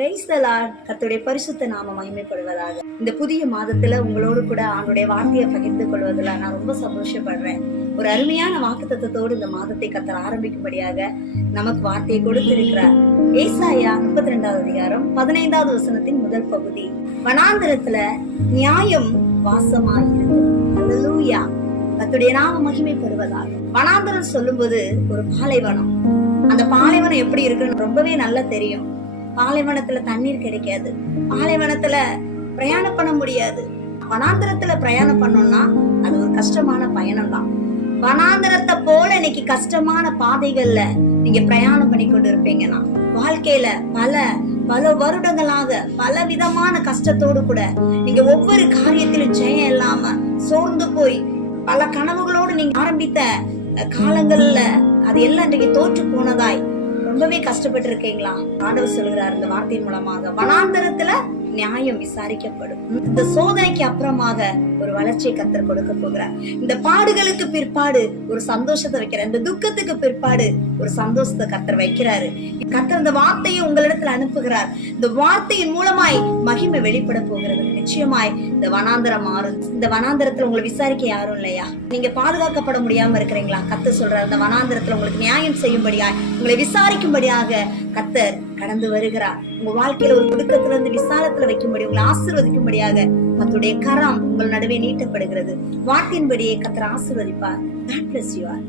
Praise the Lord. கர்த்தருடைய பரிசுத்த நாமம் மகிமைப்படுவதாக. இந்த புதிய மாதத்துல உங்களோடு கூட ஆண்டுடைய வார்த்தையை பகிர்ந்து கொள்வதில் நான் ரொம்ப சந்தோஷப்படுறேன். ஒரு அருமையான வாக்குத்தத்தத்தோடு இந்த மாதத்தை கர்த்தர் ஆரம்பிக்கும்படியாக நமக்கு வார்த்தையை கொடுத்திருக்கிறார். ஏசாயா 32வது அதிகாரம் 15வது வசனத்தின் முதல் பகுதி. வனாந்தரத்துல நியாயம் வாசமாயிருக்கும். அல்லேலூயா. கர்த்தருடைய நாமம் மகிமைப்படுவதாக. வனாந்தரம் சொல்லும்போது ஒரு பாலைவனம். அந்த பாலைவனம் எப்படி இருக்குன்னு ரொம்பவே நல்லா தெரியும். பாலைவனத்துல தண்ணீர் கிடைக்காது, பாலைவனத்துல பிரயாணம் பண்ண முடியாது. வனாந்தரத்துல பிரயாணம் பண்ணோம்னா அது ஒரு கஷ்டமான பயணம் தான். வனாந்தரத்தை போல இன்னைக்கு கஷ்டமான பாதைகள்ல நீங்க பிரயாணம் பண்ணி கொண்டு இருப்பீங்கன்னா, வாழ்க்கையில பல வருடங்களாக பல விதமான கஷ்டத்தோடு கூட நீங்க ஒவ்வொரு காரியத்திலும் ஜெயம் இல்லாம சோர்ந்து போய் பல கனவுகளோடு நீங்க ஆரம்பித்த காலங்கள்ல அது எல்லாம் இன்றைக்கு தோற்று போனதாய் ரொம்பவே கஷ்டப்பட்டு இருக்கீங்களா? ஆண்டவர் சொல்கிறார் இந்த வார்த்தையின் மூலமாக, வனாந்தரத்துல நியாயம் விசாரிக்கப்படும். இந்த சோதனைக்கு அப்புறமாக ஒரு வளர்ச்சியை கர்த்தர் கொடுக்க போகிறார். இந்த பாடுகளுக்கு பிற்பாடு ஒரு சந்தோஷத்தை வைக்கிறார். இந்த துக்கத்துக்கு பிற்பாடு ஒரு சந்தோஷத்தை கர்த்தர் வைக்கிறாரு. கர்த்தர் இந்த வார்த்தையை உங்களிடத்துல அனுப்புகிறார். இந்த வார்த்தையின் மூலமாய் மகிமை வெளிப்பட போகிறது. நிச்சயமாய் இந்த வனாந்தரம் மாறும். இந்த வனாந்தரத்துல உங்களை விசாரிக்க யாரும் இல்லையா? நீங்க பாதுகாக்கப்பட முடியாம இருக்கிறீங்களா? கர்த்தர் சொல்றார் இந்த வனாந்தரத்துல உங்களுக்கு நியாயம் செய்யும்படியாய், உங்களை விசாரிக்கும்படியாக கர்த்தர் கடந்து வருகிறார். உங்க வாழ்க்கையில ஒரு ஒடுக்கத்துல இருந்து விசாலத்துல வைக்கும்படி, உங்களை ஆசீர்வதிக்கும்படியாக கர்த்தருடைய கரம் உங்கள் நடுவே நீட்டப்படுகிறது. வார்த்தையின்படியே கர்த்தர் ஆசீர்வதிப்பார். God bless you all.